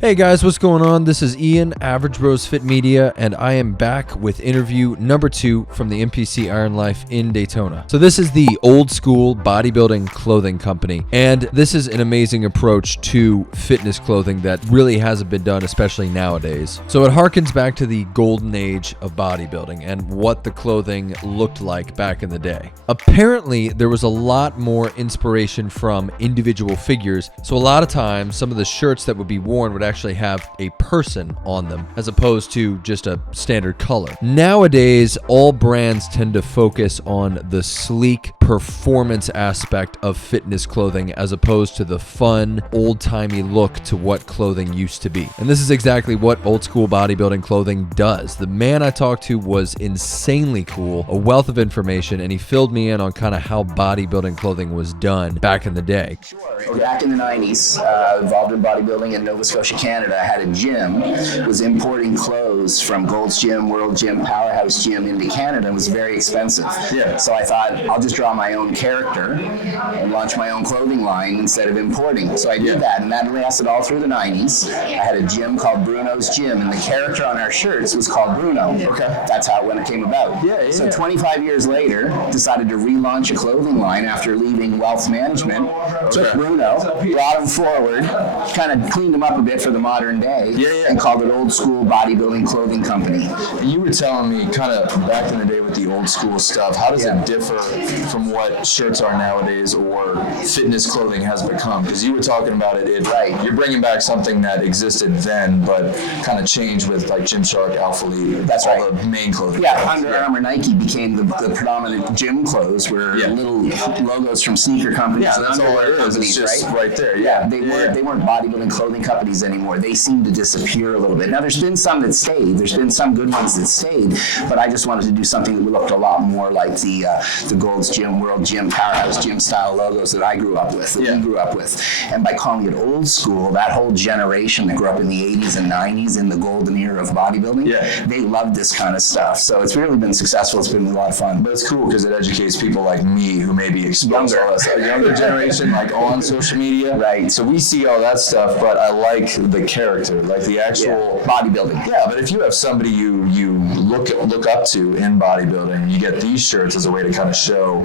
Hey guys, what's going on? This is Ian, Average Bros Fit Media, and I am back with interview number 2 from the NPC Iron Life in Daytona. So this is the old school bodybuilding clothing company, and this is an amazing approach to fitness clothing that really hasn't been done, especially nowadays. So it harkens back to the golden age of bodybuilding and what the clothing looked like back in the day. Apparently, there was a lot more inspiration from individual figures, so a lot of times some of the shirts that would be worn would actually have a person on them as opposed to just a standard color. Nowadays, all brands tend to focus on the sleek performance aspect of fitness clothing as opposed to the fun, old-timey look to what clothing used to be. And this is exactly what old school bodybuilding clothing does. The man I talked to was insanely cool, a wealth of information, and he filled me in on kind of how bodybuilding clothing was done back in the day. Sure. Back in the 90s, involved in bodybuilding in Nova Scotia, Canada. I had a gym, was importing clothes from Gold's Gym, World Gym, Powerhouse Gym into Canada. It was very expensive. Yeah. So I thought, I'll just draw my own character and launch my own clothing line instead of importing. So I did that, and that lasted all through the 90s. I had a gym called Bruno's Gym, and the character on our shirts was called Bruno. Okay. That's how when it came about. Yeah. So 25 years later, decided to relaunch a clothing line after leaving wealth management. Took Bruno, brought him forward, kind of cleaned him up a bit for the modern day, and called it Old School Bodybuilding Clothing Company. You were telling me kind of back in the day with the old school stuff, how does it differ from what shirts are nowadays or fitness clothing has become? Because you were talking about it, you're bringing back something that existed then, but kind of changed with like Gymshark, Alpha Elite, the main clothing. Yeah, Under Armour, Nike became the predominant gym clothes, where little logos from sneaker companies. Yeah, that's all it is. It's just right there. Yeah, they weren't bodybuilding clothing companies anymore. They seemed to disappear a little bit. Now, there's been some that stayed. There's been some good ones that stayed, but I just wanted to do something that looked a lot more like the Gold's Gym, World Gym, Powerhouse Gym style logos that I grew up with, that we grew up with. And by calling it old school, that whole generation that grew up in the 80s and 90s in the golden era of bodybuilding, they loved this kind of stuff. So it's really been successful. It's been a lot of fun. But it's cool because it educates people like me who may be exposed to all this. A younger generation, like on social media. Right. So we see all that stuff, but I like the character, like the actual bodybuilding. Yeah, but if you have somebody you look up to in bodybuilding, you get these shirts as a way to kind of show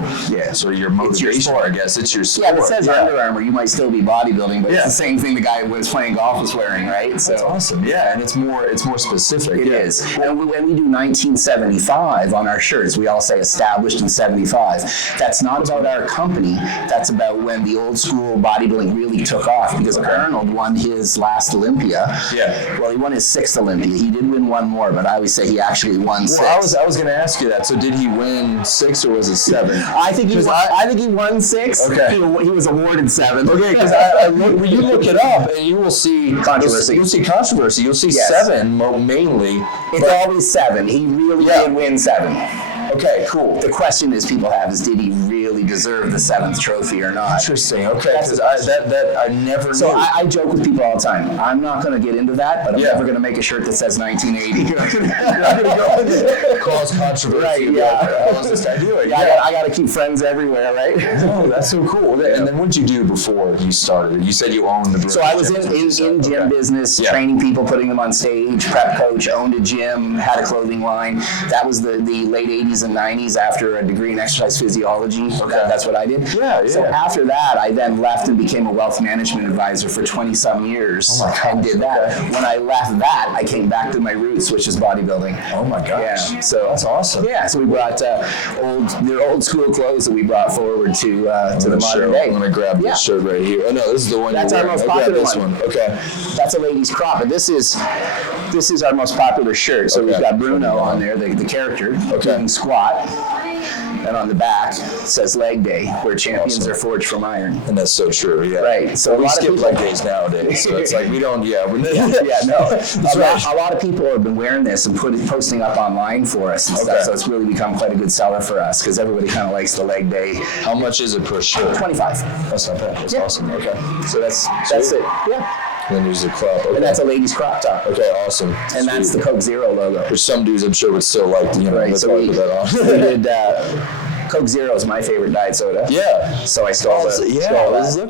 sort of your motivation, I guess. It's your sport. Yeah, if it says Under Armour, you might still be bodybuilding, but it's the same thing the guy who was playing golf was wearing, right? So that's awesome. Yeah, and it's more specific. It is. And when we do 1975 on our shirts, we all say established in 75. That's not about our company. That's about when the old school bodybuilding really took off, because Arnold won his last Olympia. Yeah. Well, he won his 6th Olympia. He did win one more, but I always say he actually won 6. Well, I was going to ask you that. So did he win 6 or was it 7? I think he won 6. Okay. He was awarded 7. Okay, because when you look it up and you will see controversy. You'll see controversy. You'll see 7 mainly. It's always 7. He really did win 7. Okay, cool. The question people have is, did he really deserve the 7th trophy or not? Interesting. Okay, because I never knew. So I joke with people all the time. I'm not going to get into that, but I'm never going to make a shirt that says 1980. You're not going to go into cause controversy. Right, yeah. How's this guy doing? Yeah, I got to keep friends everywhere, right? Oh, that's so cool. And then what did you do before you started? You said you owned the Bruno. So I was in gym business, training people, putting them on stage, prep coach, owned a gym, had a clothing line. That was the late 80s and 90s after a degree in exercise physiology. That's what I did. Yeah. So after that, I then left and became a wealth management advisor for 20-some years and did that. When I left that, I came back to my roots, which is bodybuilding. Oh my gosh. Yeah. So that's awesome. Yeah. So we brought old school clothes that we brought forward to the modern day. I'm gonna grab this shirt right here. Oh no, this is the one. That's our most popular one. Okay. That's a ladies' crop, but this is our most popular shirt. So we've got Bruno on there, the character, doing squat. And on the back it says leg day, where champions are forged from iron. And that's so true, Right. So we skip leg days nowadays. So it's like we don't, no. A lot of people have been wearing this and posting up online for us and stuff. So it's really become quite a good seller for us because everybody kind of likes the leg day. How much is it per shirt? 25. That's not bad. That's awesome. Okay. So that's it. Yeah. And then there's the crop. Okay. And that's a ladies' crop top. Okay, awesome. And that's the Coke Zero logo. Which some dudes I'm sure would still like to, right. So we did Coke Zero is my favorite diet soda. Yeah. So I stole it. Yeah.